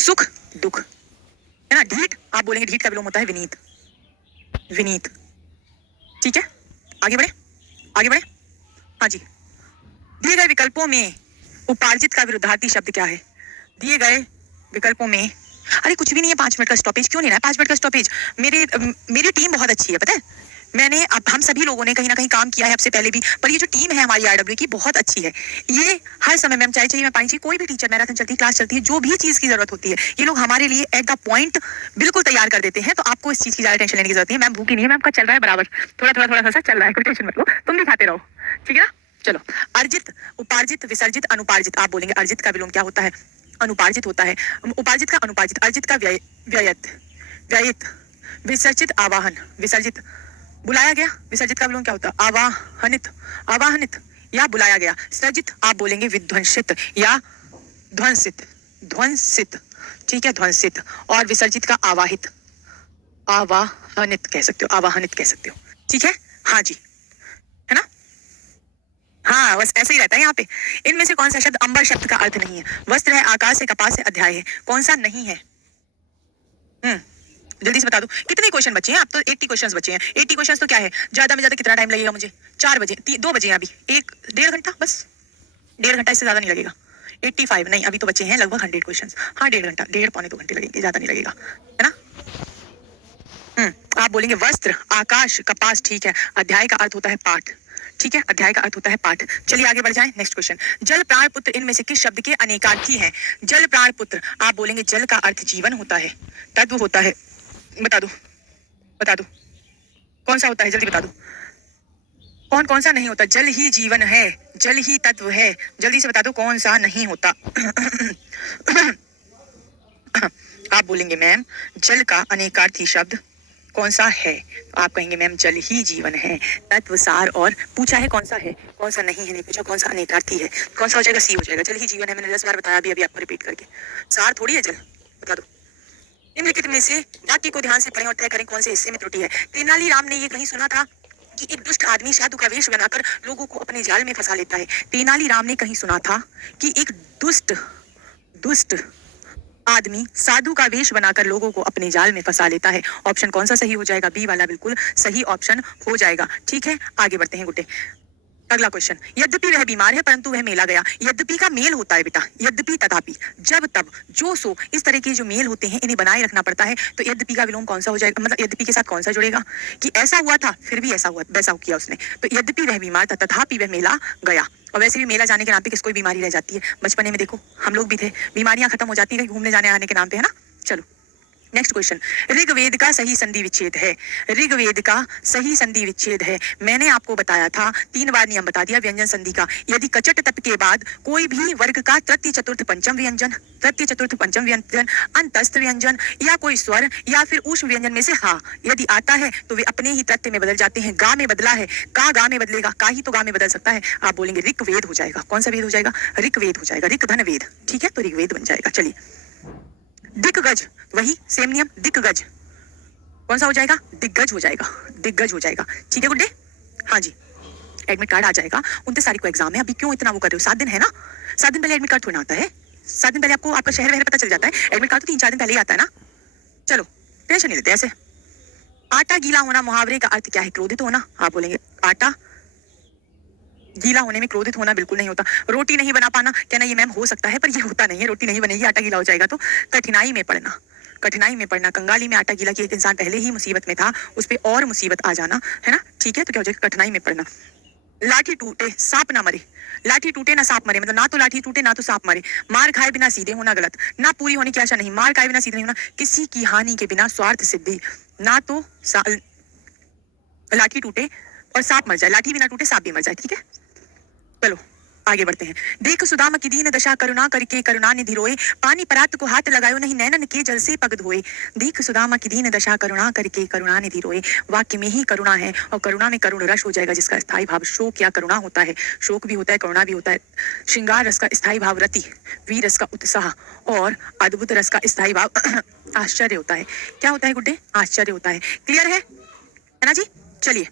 सुख दुख, है ना। ढीठ, आप बोलेंगे ढीठ का विलोम होता है विनीत, विनीत। ठीक है, आगे बढ़े, आगे बढ़े। हाँ जी, दिए गए विकल्पों में उपार्जित का विरुद्धार्थी शब्द क्या है? दिए गए विकल्पों में, अरे कुछ भी नहीं है, 5 मिनट का स्टॉपेज क्यों लेना है? 5 मिनट का स्टॉपेज, मेरी टीम बहुत अच्छी है, पता है। मैंने, अब हम सभी लोगों ने कहीं ना कहीं काम किया है आपसे पहले भी, पर ये जो टीम है हमारी आरडब्ल्यू की बहुत अच्छी है। ये हर समय, मैम चाहे चाहिए मैं पानी चाहिए, कोई भी टीचर, मैराथन चलती है, क्लास चलती है, जो भी चीज की जरूरत होती है, ये लोग हमारे लिए एट द पॉइंट बिल्कुल तैयार कर देते हैं। तो आपको इस चीज की ज्यादा टेंशन लेने की जरूरत नहीं है। मैम भूखी नहीं है, मैम का चल रहा है बराबर, थोड़ा थोड़ा थोड़ा सा चल रहा है, कोई टेंशन मत लो, तुम भी खाते रहो, ठीक है ना। चलो, अर्जित, उपार्जित, विसर्जित, अनुपार्जित। आप बोलेंगे अर्जित का विलोम क्या होता है? अनुपार्जित होता है। उपार्जित का अनुपार्जित, अर्जित का व्यय, व्ययत, व्ययित, विसर्जित आवाहन, विसर्जित बुलाया गया, विसर्जित का विलोम क्या होता है? आवाहनित, आवाहनित या बुलाया गया। सृजित, आप बोलेंगे विध्वंसित या ध्वंसित, ध्वंसित, ठीक है, ध्वंसित। और विसर्जित का आवाहित, आवाहनित कह सकते हो, आवाहनित कह सकते हो, ठीक है। हाँ जी, है ना। हाँ, बस ऐसे ही रहता है यहाँ पे। इनमें से कौन सा शब्द अंबर शब्द का अर्थ नहीं है? वस्त्र है, आकाश है, कपास है, अध्याय है, कौन सा नहीं है? जल्दी से बता दो, कितने क्वेश्चन बचे हैं? अब तो 80 क्वेश्चंस बचे हैं। 80 क्वेश्चंस तो क्या है, ज्यादा में ज्यादा कितना टाइम लगेगा मुझे? 4 बजे, 2 बजे हैं अभी, 1-1.5 घंटा बस, 1.5 घंटा, इससे ज्यादा नहीं लगेगा। 85 नहीं, अभी तो बचे हैं लगभग 100 क्वेश्चंस। हाँ, 1.5 घंटा, 1.5 पौने 2 घंटे लगेंगे, ज्यादा नहीं लगेगा, है ना। आप बोलेंगे वस्त्र, आकाश, कपास, ठीक है। अध्याय का अर्थ होता है पाठ, ठीक है, अध्याय का अर्थ होता है पाठ। चलिए आगे बढ़ जाएं, नेक्स्ट क्वेश्चन। जल, प्राण, पुत्र, इनमें से किस शब्द के अनेकार्थी हैं? जल, प्राण, पुत्र, आप बोलेंगे जल का अर्थ जीवन होता है, तत्व होता है। बता दो, बता दो कौन सा होता है, जल्दी बता दो। कौन कौन सा नहीं होता? जल ही जीवन है, जल ही तत्व है, जल्दी से बता दो कौन सा नहीं होता। आप बोलेंगे मैम जल का अनेकार्थी शब्द कौन सा है? आप कहेंगे मैम जल ही जीवन है, तत्व, सार, और पूछा है कौन सा है, कौन सा नहीं है, नहीं पूछा कौन सा अनेकार्थी है, कौन सा हो जाएगा? सी हो जाएगा। जल ही जीवन है, मैंने 10 बार बताया अभी आपको रिपीट करके। सार थोड़ी है जल, बता दो। निम्नलिखित में से वाक्य को ध्यान से पढ़ें और तय करें कौन से हिस्से में त्रुटि है। तेनालीराम ने ये कहीं सुना था कि एक दुष्ट आदमी साधु का वेश बनाकर लोगों को अपने जाल में फंसा लेता है। तेनालीराम ने कहीं सुना था कि एक दुष्ट दुष्ट आदमी साधु का वेश बनाकर लोगों को अपने जाल में फंसा लेता है। ऑप्शन कौन सा सही हो जाएगा? बी वाला बिल्कुल सही ऑप्शन हो जाएगा, ठीक है। आगे बढ़ते हैं गुड्डे। अगला क्वेश्चन, यद्यपि वह बीमार है परंतु वह मेला गया। यद्यपि का मेल होता है बेटा, यद्यपि, तथापि, जब, तब, जो, सो, इस तरह के जो मेल होते हैं इन्हें बनाए रखना पड़ता है। तो यद्यपि का विलोम कौन सा हो जाएगा? मतलब यद्यपि के साथ कौन सा जुड़ेगा कि ऐसा हुआ था फिर भी ऐसा हुआ, वैसा किया उसने। तो यद्यपि वह बीमार था, तथापि वह मेला गया। और वैसे भी मेला जाने के नाम पे किसको बीमारी रह जाती है? बचपने में देखो हम लोग भी थे, बीमारियां खत्म हो जाती है घूमने जाने आने के नाम पे, है ना। चलो नेक्स्ट क्वेश्चन, ऋग्वेद का सही संधि विच्छेद है। ऋग्वेद का सही संधि विच्छेद है, मैंने आपको बताया था, 3 बार नियम बता दिया व्यंजन संधि का। यदि कचट तप के बाद कोई भी वर्ग का तृतीय चतुर्थ पंचम व्यंजन, तृतीय चतुर्थ पंचम व्यंजन, अंतस्थ व्यंजन या कोई स्वर या फिर ऊष्म व्यंजन में से हा यदि आता है तो वे अपने ही तृतीय में बदल जाते हैं। गा में बदला है, का गा में बदलेगा, का ही तो गा में बदल सकता है। आप बोलेंगे ऋग्वेद हो जाएगा। कौन सा वेद हो जाएगा? ऋग्वेद हो जाएगा, ऋग धन वेद, ठीक है, तो ऋग्वेद बन जाएगा। चलिए दिग्गज, वही सेम नियम, दिग्गज कौन सा हो जाएगा? दिग्गज हो जाएगा, दिग्गज हो जाएगा, ठीक है गुड्डे। हाँ जी, एडमिट कार्ड आ जाएगा। 29 तारीख को एग्जाम है, अभी क्यों इतना वो कर रहे हो? 7 दिन है ना, 7 दिन पहले एडमिट कार्ड थोड़ा आता है, 7 दिन पहले आपको आपका शहर वहर पता चल जाता है। एडमिट कार्ड तो 3-4 दिन पहले ही आता है ना। चलो टेंशन नहीं लेते ऐसे। आटा गीला होना मुहावरे का अर्थ क्या है? क्रोधित होना। आप बोलेंगे आटा गीला होने में क्रोधित होना बिल्कुल नहीं होता। रोटी नहीं बना पाना, कहना ये मैम हो सकता है पर ये होता नहीं है, रोटी नहीं बनेगी, आटा गीला हो जाएगा। तो कठिनाई में पड़ना, कठिनाई में पड़ना, कंगाली में आटा गीला कि एक इंसान पहले ही मुसीबत में था, उस पर और मुसीबत आ जाना, है ना, ठीक है। तो क्या हो जाएगा? कठिनाई में पड़ना। लाठी टूटे सांप ना मरे, लाठी टूटे ना सांप मरे, मतलब ना तो लाठी टूटे ना तो सांप मरे। मार खाए बिना सीधे होना गलत, ना पूरी होने की आशा नहीं, मार खाए बिना सीधे नहीं होना, किसी की हानि के बिना स्वार्थ सिद्धि, ना तो लाठी टूटे और सांप मर जाए, लाठी भी ना टूटे सांप भी मर जाए, ठीक है। चलो आगे बढ़ते हैं। देख सुदामा की दीन दशा, करुणा करके करुणा निधि रोए, पानी परात को हाथ लगायो नहीं, नैनन के जल से पग धोए। देख सुदामा की दीन दशा, करुणा करके करुणा निधि रोए, वाक्य में ही करुणा है और करुणा में करुण रस हो जाएगा जिसका स्थायी भाव शोक या करुणा होता है। शोक भी होता है, करुणा भी होता है। श्रृंगार रस का स्थायी भाव रति, वीर रस का उत्साह और अद्भुत रस का स्थायी भाव आश्चर्य होता है। क्या होता है गुड्डे? आश्चर्य होता है। क्लियर है ना जी? चलिए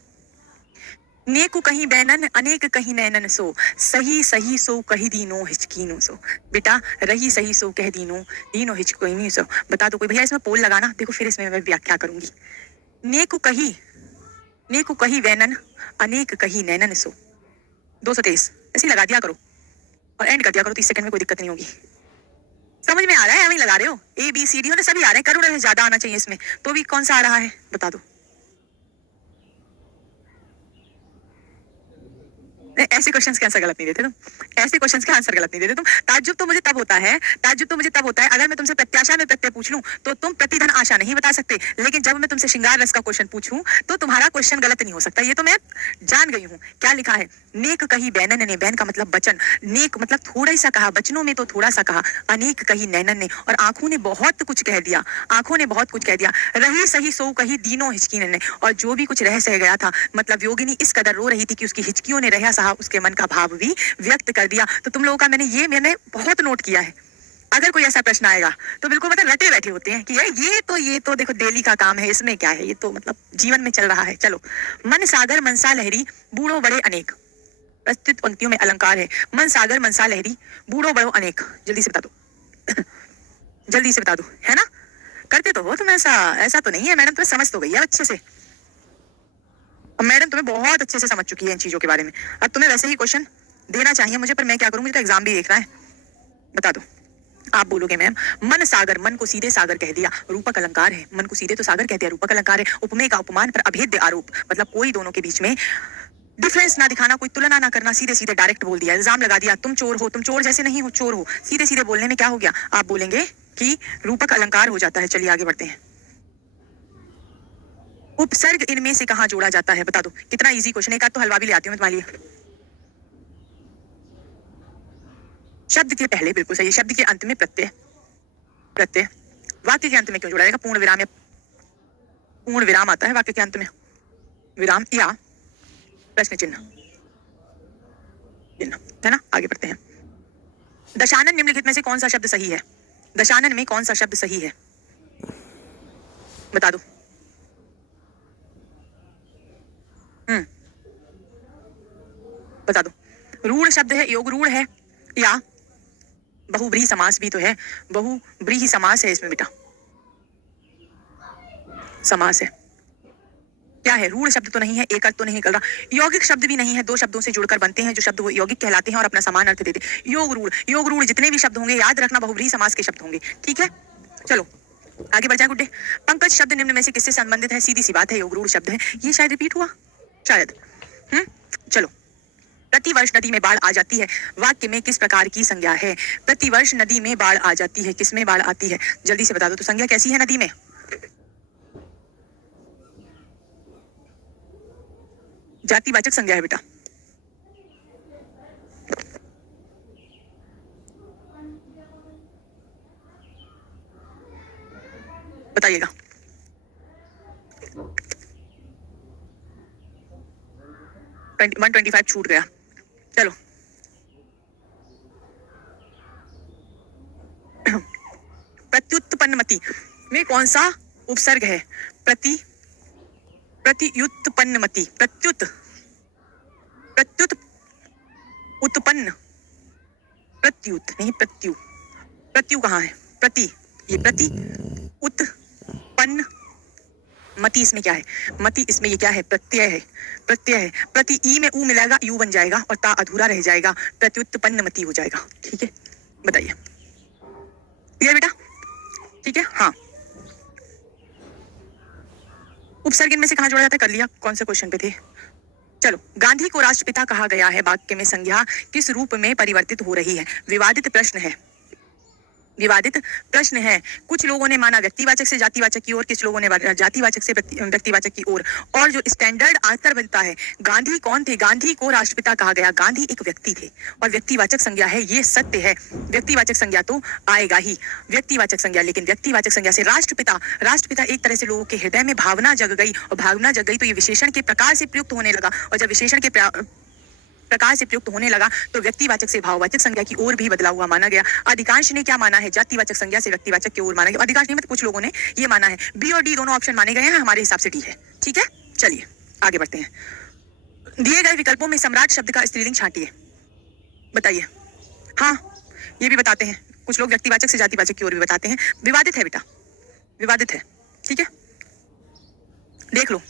नेकु कहीं बैनन अनेक कहीं नैनन सो, सही सही सो कही दीनो हिचकीनो सो। बेटा रही सही सो कह दीनो हिचकीनो सो। बता दो कोई भैया इसमें पोल लगाना, देखो फिर इसमें मैं व्याख्या करूंगी। नेकु कही, नेकु कही बैनन अनेक कही नैनन सो। 223 ऐसे ही लगा दिया करो और एंड कर दिया करो, 30 सेकंड में कोई दिक्कत नहीं होगी। समझ में आ रहा है? वही लगा रहे हो, ए बी सी डी होने सभी आ रहे हैं, करोड़ ज्यादा आना चाहिए इसमें, तो भी कौन सा आ रहा है बता दो। नहीं, ऐसे क्वेश्चंस के आंसर गलत नहीं देते तुम, ऐसे क्वेश्चंस के आंसर गलत नहीं देते तुम। ताज्जुब तो मुझे तब होता है, ताज्जुब तो मुझे तब होता है अगर मैं तुमसे प्रत्याशा में प्रत्यय पूछ लूं तो तुम प्रतिधन आशा नहीं बता सकते, लेकिन जब मैं तुमसे श्रृंगार रस का क्वेश्चन पूछूं तो तुम्हारा क्वेश्चन गलत नहीं हो सकता। ये तो मैं जान गई हूँ। क्या लिखा है? नेक कही बैनन ने, बैन का मतलब बचन, नेक मतलब थोड़ा सा कहा, बचनों में तो थोड़ा सा कहा, अनेक कही नैनन ने, और आंखों ने बहुत कुछ कह दिया, आंखों ने बहुत कुछ कह दिया। रही सही सो कही दीनो हिचकीन ने, और जो भी कुछ रह सह गया था, मतलब योगिनी इस कदर रो रही थी कि उसकी हिचकियों ने रह सहा उसके मन का भाव भी व्यक्त कर दिया। तो तुम लोगों का मैंने बहुत नोट किया है। अगर कोई ऐसा प्रश्न आएगा तो बिल्कुल मतलब रटे बैठे होते हैं कि यार ये तो देखो डेली का काम है, इसमें क्या है, ये तो मतलब जीवन में चल रहा है। चलो, मन सागर मनसा लहरी बूढ़ो बड़े अनेक, प्रस्तुत पंक्तियों में अलंकार है। मन सागर मनसा लहरी बूढ़ो बड़ो अनेक, जल्दी से बता दो जल्दी से बता दो, है ना? करते तो हो तुम ऐसा, ऐसा तो नहीं है। मैडम तुम्हें समझ तो गई है अच्छे से, और मैडम तुम्हें बहुत अच्छे से समझ चुकी है इन चीजों के बारे में। अब तुम्हें वैसे ही क्वेश्चन देना चाहिए मुझे, पर मैं क्या करूं, मुझे तो एग्जाम भी देखना है। बता दो। आप बोलोगे मैम मन सागर, मन को सीधे सागर कह दिया, रूपक अलंकार है। मन को सीधे तो सागर कहते हैं, रूपक अलंकार है। उपमेय का उपमान पर अभेद्य आरोप, मतलब कोई दोनों के बीच में डिफरेंस ना दिखाना, कोई तुलना ना करना, सीधे सीधे डायरेक्ट बोल दिया, इल्जाम लगा दिया, तुम चोर हो, तुम चोर जैसे नहीं हो, चोर हो। सीधे सीधे बोलने में क्या हो गया? आप बोलेंगे कि रूपक अलंकार हो जाता है। चलिए आगे बढ़ते हैं। उपसर्ग इनमें से कहाँ जोड़ा जाता है? बता दो। कितना इजी क्वेश्चन है, एक आध तो हलवा भी ले आती हूँ मैं तुम्हारे लिए। शब्द के पहले, बिल्कुल सही, शब्द के अंत में प्रत्यय, प्रत्यय। वाक्य के अंत में क्यों जोड़ा जाएगा? पूर्ण विराम, या पूर्ण विराम आता है वाक्य के अंत में, विराम या प्रश्न चिन्ह, चिन्ह, है ना? आगे बढ़ते हैं। दशानन निम्नलिखित में से कौन सा शब्द सही है? दशानन में कौन सा शब्द सही है? बता दो। बता दो। रूढ़ शब्द है, योग रूढ़ है, या बहुब्रीहि समास भी तो है, बहुब्रीहि समास है इसमें बेटा, समास है। क्या है? रूढ़ शब्द तो नहीं है, एक अर्थ तो नहीं निकल रहा, यौगिक शब्द भी नहीं है, दो शब्दों से जुड़कर बनते हैं जो शब्द वो यौगिक कहलाते हैं और अपना समान अर्थ देते हैं। योग रूढ़ जितने भी शब्द होंगे याद रखना बहुब्रीहि समास के शब्द होंगे, ठीक है? चलो आगे बढ़ जाए गुड्डे। पंकज शब्द निम्न में से किससे संबंधित है? सीधी सी बात है, योग रूढ़ शब्द है। ये शायद रिपीट हुआ, शायद। चलो, प्रतिवर्ष नदी में बाढ़ आ जाती है, वाक्य में किस प्रकार की संज्ञा है? प्रतिवर्ष नदी में बाढ़ आ जाती है, किसमें बाढ़ आती है? जल्दी से बता दो। तो संज्ञा कैसी है नदी में? जातिवाचक संज्ञा है बेटा। बताइएगा। ट्वेंटी 125 छूट गया। चलो प्रत्युत्पन्नमति में कौन सा उपसर्ग है? प्रत्युत्पन्नमति, प्रत्युत उत्पन्न, प्रत्युत नहीं प्रत्यु, प्रत्यु कहाँ है? प्रति, ये प्रति, उत्पन्न, मति इसमें क्या है? मति इसमें ये क्या है? प्रत्यय है, प्रत्यय है। प्रति ई में ऊ मिलेगा, यू बन जाएगा और ता अधूरा रह जाएगा, प्रत्युत्पन्न मति हो जाएगा। ठीक है, बताइए। क्लियर बेटा? ठीक है, हाँ। उपसर्ग इनमें से कहाँ जोड़ा जाता है? कर लिया। कौन से क्वेश्चन पे थे? चलो, गांधी को राष्ट्रपिता कहा गया है, वाक्य में संज्ञा किस रूप में परिवर्तित हो रही है? विवादित प्रश्न है, विवादित प्रश्न है। कुछ लोगों ने माना व्यक्तिवाचक से जातिवाचक की ओर, कुछ लोगों ने जातिवाचक से व्यक्तिवाचक की ओर। और जो स्टैंडर्ड आंसर बनता है, गांधी कौन थे? गांधी को राष्ट्रपिता कहा गया। गांधी एक व्यक्ति थे और व्यक्तिवाचक संज्ञा है, ये सत्य है। व्यक्तिवाचक संज्ञा तो आएगा ही, व्यक्तिवाचक संज्ञा, लेकिन व्यक्तिवाचक संज्ञा से राष्ट्रपिता, राष्ट्रपिता एक तरह से लोगों के हृदय में भावना जग गई, और भावना जग गई तो ये विशेषण के प्रकार से प्रयुक्त होने लगा, और जब विशेषण के प्रकार से प्रयुक्त होने लगा तो व्यक्तिवाचक से भाववाचक संज्ञा की ओर भी बदलाव हुआ माना गया। अधिकांश ने क्या माना है? जातिवाचक संज्ञा से व्यक्तिवाचक की ओर माना गया। अधिकांश नहीं, मतलब कुछ लोगों ने ये माना है। बी और डी दोनों ऑप्शन माने गए हैं, हमारे हिसाब से डी है। ठीक है, चलिए आगे बढ़ते हैं। दिए गए विकल्पों में सम्राट शब्द का स्त्रीलिंग छांटिए, बताइए। हाँ, ये भी बताते हैं कुछ लोग, व्यक्तिवाचक से जातिवाचक की ओर भी बताते हैं। विवादित है बेटा, विवादित है, ठीक है, देख लो।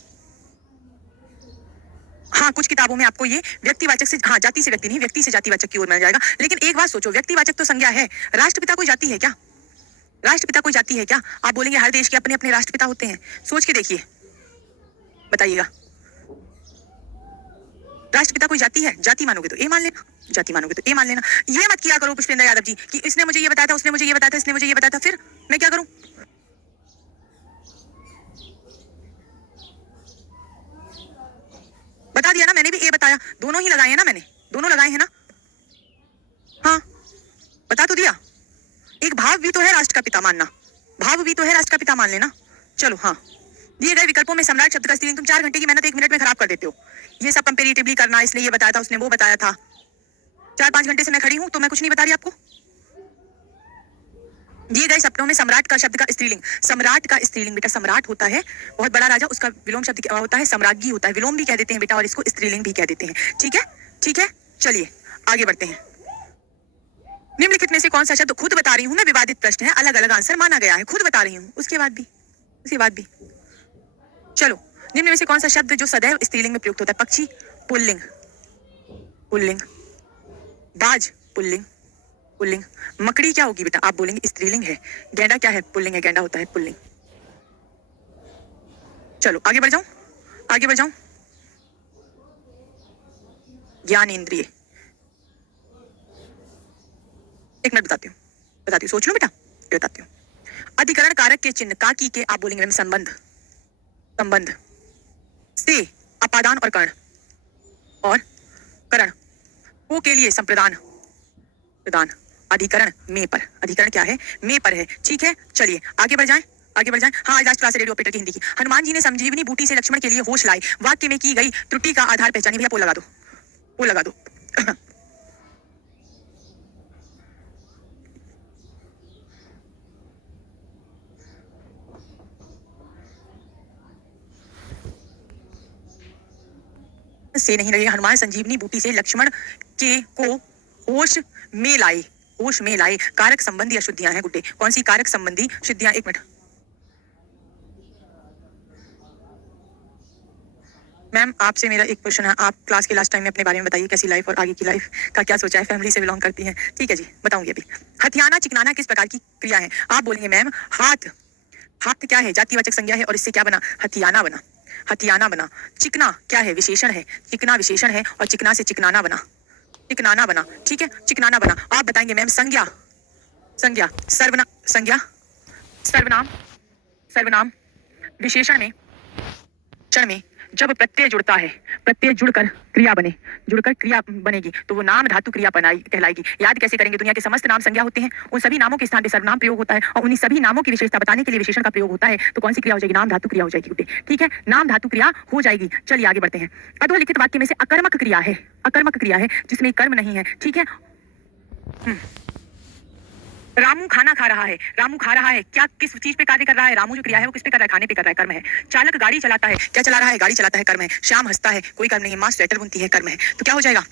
हाँ, कुछ किताबों में आपको ये व्यक्तिवाचक से, हाँ, जाति से व्यक्ति नहीं, व्यक्ति से जातिवाचक की ओर माना जाएगा। लेकिन एक बात सोचो, व्यक्तिवाचक तो संज्ञा है, राष्ट्रपिता कोई जाति है क्या? राष्ट्रपिता कोई जाति है क्या? आप बोलेंगे हर देश के अपने अपने राष्ट्रपिता होते हैं, सोच के देखिए, बताइएगा। राष्ट्रपिता कोई जाति है? जाति मानोगे तो ए मान लेना, जाति मानोगे तो ए मान लेना। ये मत किया करो पुष्पेंद्र यादव जी कि इसने मुझे ये बताया था, उसने मुझे ये बताया था, इसने मुझे ये बताया था, फिर मैं क्या करूं? बता दिया ना, मैंने भी ए बताया, दोनों ही लगाए हैं ना, मैंने दोनों लगाए हैं ना। हाँ, बता तो दिया। एक भाव भी तो है राष्ट्र का पिता मानना, भाव भी तो है राष्ट्र का पिता मान लेना। चलो, हाँ, दिए गए विकल्पों में सम्राट शब्द का स्त्रीलिंग, तुम 4 घंटे की मेहनत 1 मिनट में खराब कर देते हो। ये सब कंपेरेटिवली करना, इसने ये बताया था, उसने वो बताया था। 4-5 घंटे से मैं खड़ी हूं तो मैं कुछ नहीं बता रही आपको। दिए गए शब्दों में सम्राट का शब्द का स्त्रीलिंग, सम्राट का स्त्रीलिंग बेटा, सम्राट होता है बहुत बड़ा राजा, उसका विलोम शब्द क्या होता है? सम्राज्ञी होता है, विलोम भी कह देते हैं बेटा, और इसको स्त्रीलिंग भी कह देते हैं। ठीक है, ठीक है, चलिए आगे बढ़ते हैं। निम्नलिखित में से कौन सा शब्द, खुद बता रही हूं मैं, विवादित प्रश्न है, अलग अलग आंसर माना गया है, खुद बता रही हूं, उसके बाद भी चलो, निम्न में से कौन सा शब्द जो सदैव स्त्रीलिंग में प्रयुक्त होता है? पक्षी पुल्लिंग, पुल्लिंग। बाज पुल्लिंग, पुल्लिंग। मकड़ी क्या होगी बेटा? आप बोलेंगे स्त्रीलिंग है। गैंडा क्या है? पुल्लिंग है, गैंडा होता है पुल्लिंग। चलो आगे बढ़ जाऊं, आगे बढ़ जाऊं। ज्ञान इंद्रिय, एक मिनट बताती हूँ, सोच लो बेटा, ये बताती हूँ। अधिकरण कारक के चिन्ह का की के, आप बोलेंगे मैम संबंध, संबंध से अपादान और कर्ण, और करण को के लिए संप्रदान, प्रदान। अधिकरण में पर, अधिकरण क्या है? में पर है, ठीक है, चलिए आगे बढ़ जाएं, आगे बढ़ जाएं। हाँ, आज लास्ट क्लास रेडियो ऑपरेटर की हिंदी की। हनुमान जी ने संजीवनी बूटी से लक्ष्मण के लिए होश लाए, वाक्य में की गई त्रुटि का आधार पहचानिए। भैया पोल लगा दो, पोल लगा दो। से नहीं लगे, हनुमान संजीवनी बूटी से लक्ष्मण के को होश में लाए, होश में लाए। कारक संबंधी अशुद्धियां हैं गुड्डे, कौन सी कारक संबंधी शुद्धियां? एक मिनट मैम, आपसे मेरा एक क्वेश्चन है, आप क्लास के लास्ट टाइम में अपने बारे में बताइए, कैसी लाइफ और आगे की लाइफ का क्या सोचा है, फैमिली से बिलोंग करती हैं? ठीक है जी, बताऊंगी अभी। हथियाना चिकनाना किस प्रकार की क्रिया है? आप बोलेंगे मैम हाथ, हाथ क्या है? जातिवाचक संज्ञा है, और इससे क्या बना? हथियाना बना, हथियाना बना। चिकना क्या है? विशेषण है, चिकना विशेषण है, और चिकना से चिकनाना बना, चिकनाना बना, ठीक है, चिकनाना बना। आप बताएंगे मैम संज्ञा, संज्ञा सर्वनाम, संज्ञा सर्वनाम, सर्वनाम विशेषण में, क्षण में जब प्रत्यय जुड़ता है, प्रत्यय जुड़कर क्रिया बने, जुड़कर क्रिया बनेगी तो वो नाम धातु क्रिया कहलाएगी। याद कैसे करेंगे? दुनिया के समस्त नाम संज्ञा होते हैं, उन सभी नामों के स्थान पे सर्वनाम प्रयोग होता है, और उन्हीं सभी नामों की विशेषता बताने के लिए विशेषण का प्रयोग होता है। तो कौन सी क्रिया हो जाएगी? नाम धातु क्रिया हो जाएगी बेटे, ठीक है, नाम धातु क्रिया हो जाएगी। चलिए आगे बढ़ते हैं। अधोलिखित वाक्य में से अकर्मक क्रिया है, अकर्मक क्रिया है जिसमें कर्म नहीं है, ठीक है। रामू खाना खा रहा है, रामू खा रहा है, क्या किस चीज पे कार्य कर रहा है? रामू जो क्रिया है वो किस पे कर रहा है? खाने पे कर रहा है, कर्म है। चालक गाड़ी चलाता है, क्या चला रहा है? गाड़ी चलाता है, कर्म है। श्याम हंसता है, कोई कर्म नहीं। माँ स्वेटर बुनती है, कर्म है। तो क्या हो जाएगा?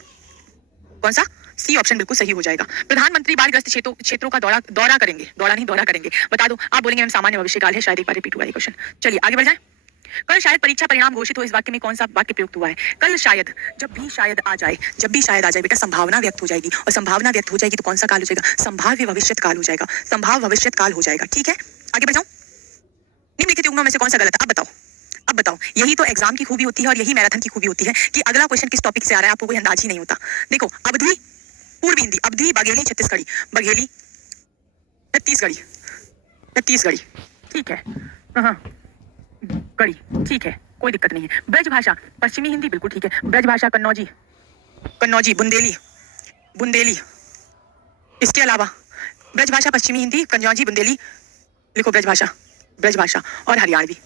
कौन सा? सी ऑप्शन बिल्कुल सही हो जाएगा। प्रधानमंत्री बाढ़ग्रस्त क्षेत्रों का दौरा करेंगे, दौरा करेंगे, बता दो। आप बोलेंगे हम सामान्य भविष्यकाल है, शायद एक बार रिपीट हुआ ये क्वेश्चन। चलिए आगे बढ़ जाए। कल शायद परीक्षा परिणाम घोषित हो, इस वाक्य में कौन सा वाक्य प्रयुक्त हुआ है? कल शायद, जब भी शायद आ जाए, जब भी शायद आ जाए बेटा, संभावना व्यक्त हो जाएगी, और संभावना व्यक्त हो जाएगी तो कौन सा काल हो जाएगा? संभाव्य भविष्यत काल हो जाएगा, संभाव भविष्यत काल हो जाएगा, ठीक है। आगे बढ़ जाऊं। निम्नलिखित युग्मों में से कौन सा गलत है? अब बताओ, अब बताओ। यही तो एग्जाम की खूबी होती है, और यही मैराथन की खूबी होती है कि अगला क्वेश्चन किस टॉपिक से आ रहा है आपको कोई अंदाज ही नहीं होता। देखो, अवधि पूर्वी हिंदी, अवधि बघेली छत्तीसगढ़ी, बघेली छत्तीसगढ़ी, छत्तीसगढ़ी, ठीक है, हाँ गढ़ी, ठीक है, कोई दिक्कत नहीं है। ब्रज भाषा पश्चिमी हिंदी, बिल्कुल ठीक है। ब्रज भाषा कन्नौजी, कन्नौजी, बुंदेली, बुंदेली। इसके अलावा ब्रज भाषा पश्चिमी हिंदी, कन्नौजी, बुंदेली, लिखो ब्रज भाषा, ब्रज भाषा, और हरियाणवी,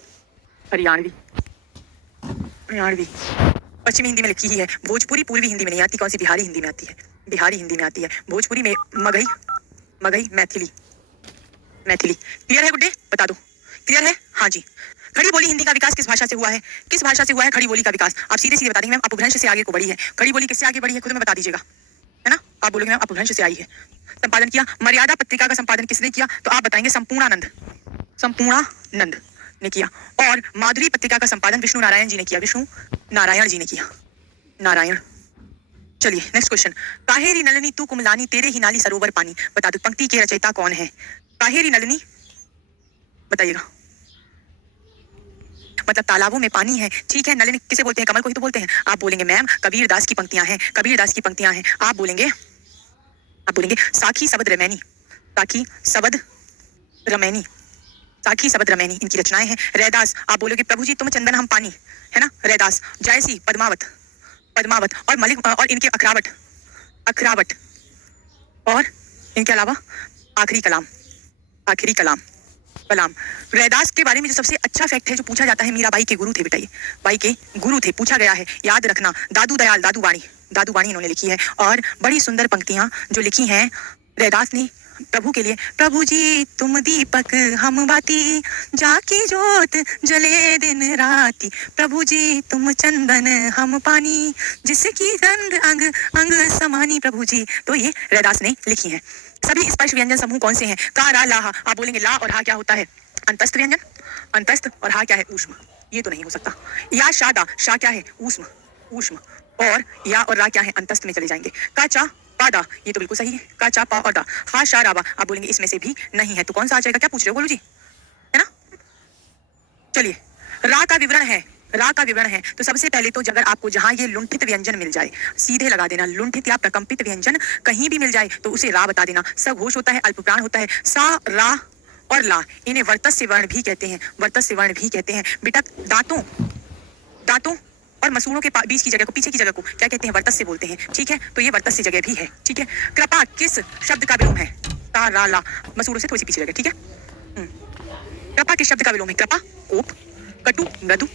हरियाणवी, हरियाणवी पश्चिमी हिंदी में लिखी ही है। भोजपुरी पूर्वी हिंदी में नहीं आती, कौन सी? बिहारी हिंदी में आती है, बिहारी हिंदी में आती है। भोजपुरी में मगही, मगही, मैथिली, मैथिली। क्लियर है गुड्डे? बता दो, क्लियर है? हाँ जी। खड़ी बोली हिंदी का विकास किस भाषा से हुआ है? किस भाषा से हुआ है खड़ी बोली का विकास? आप सीधे सीधे बता देंगे मैम अपभ्रंश से आगे को बढ़ी है। खड़ी बोली किससे आगे बढ़ी है खुद में बता दीजिएगा, है ना? आप बोलोगे मैम अपभ्रंश से आई है। संपादन किया, मर्यादा पत्रिका का संपादन किसने किया? तो आप बताएंगे संपूर्णानंद, संपूर्णानंद ने किया। और माधुरी पत्रिका का संपादन विष्णु नारायण जी ने किया, विष्णु नारायण जी ने किया, नारायण। चलिए नेक्स्ट क्वेश्चन। काहेरी नलिनी तू कुमलानी तेरे ही नाली सरोवर पानी, बता दो पंक्ति के रचयिता कौन है? काहेरी नलिनी बताइएगा। मतलब तालाबों में पानी है, ठीक है। नलिनी किसे बोलते हैं? कमल को ही तो बोलते हैं। आप बोलेंगे मैम कबीर दास की पंक्तियां हैं, कबीर दास की पंक्तियां हैं। आप बोलेंगे साखी सबद रमैनी, साखी सबद रमैनी, साखी सबद रमैनी इनकी रचनाएं हैं। रैदास आप बोलोगे प्रभु जी तुम चंदन हम पानी, है ना? रैदास। जायसी पद्मावत, पद्मावत। और मलिक और इनके अखरावट, अखरावट। और इनके अलावा आखिरी कलाम, आखिरी कलाम, कलाम। रैदास के बारे में जो सबसे अच्छा फैक्ट है जो पूछा जाता है, मीराबाई के गुरु थे। बेटाइए बाई के गुरु थे, पूछा गया है, याद रखना। दादू दयाल, दादू वाणी, दादू वाणी इन्होंने लिखी है। और बड़ी सुंदर पंक्तियां जो लिखी हैं रैदास ने प्रभु के लिए। प्रभु जी तुम दीपक हम बाती, जाकी जोत जले दिन राती। प्रभु जी तुम चंदन हम पानी, जिसकी गंध अंग अंग समानी। प्रभु जी, तो ये रैदास ने लिखी है। सभी स्पर्श व्यंजन समूह कौन से हैं? का, रा, ला, हा। आप बोलेंगे ला और हा क्या होता है? अंतस्थ व्यंजन, अंतस्थ। और हा क्या है? ऊष्म। ये तो नहीं हो सकता। या शा दा, शा क्या है? ऊष्म, ऊष्म। और या और रा क्या है? अंतस्थ में चले जाएंगे। का चा पा दा, ये तो बिल्कुल सही है। का चा पा और दा। हा शा रावा आप बोलेंगे इसमें से भी नहीं है। तो कौन सा आ जाएगा? क्या पूछ रहे हो बोलो जी, है ना? चलिए रा का विवरण है, रा का विवरण है। तो सबसे पहले तो अगर आपको जहां ये लुंठित व्यंजन मिल जाए सीधे लगा देना, लुंठित या प्रकंपित व्यंजन कहीं भी मिल जाए तो उसे रा बता देना। सघोष होता है, अल्पप्राण होता है। सा, रा और ला इन्हें वर्तस्य वर्ण भी कहते हैं, वर्तस्य वर्ण भी कहते हैं। बेटा दांतों, दांतों और मसूड़ों के बीच की जगह को, पीछे की जगह को क्या कहते हैं? वर्तस्य बोलते हैं, ठीक है? तो ये वर्तस्य जगह भी है, ठीक है? कृपा किस शब्द का विलोम है? ता, रा, ला, मसूड़ों से थोड़ी सी पीछे जगह, ठीक है? कृपा किस शब्द का विलोम है? कृपा कोप, कटु मृदु,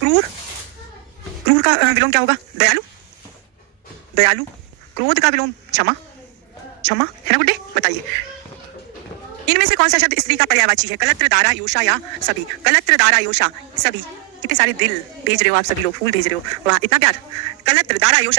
क्रूर, क्रूर का विलोम क्या होगा? दयालु, दयालु। क्रोध का विलोम क्षमा, क्षमा, है ना गुड्डे? बताइए इनमें से कौन सा शब्द स्त्री का पर्यायवाची है? कलत्र, दारा, योशा या सभी? कलत्र, दारा, योशा, सभी। कितने सारे दिल भेज रहे हो आप सभी लोग, फूल भेज रहे हो, वाह इतना प्यार। कलत्र, दारा, योशा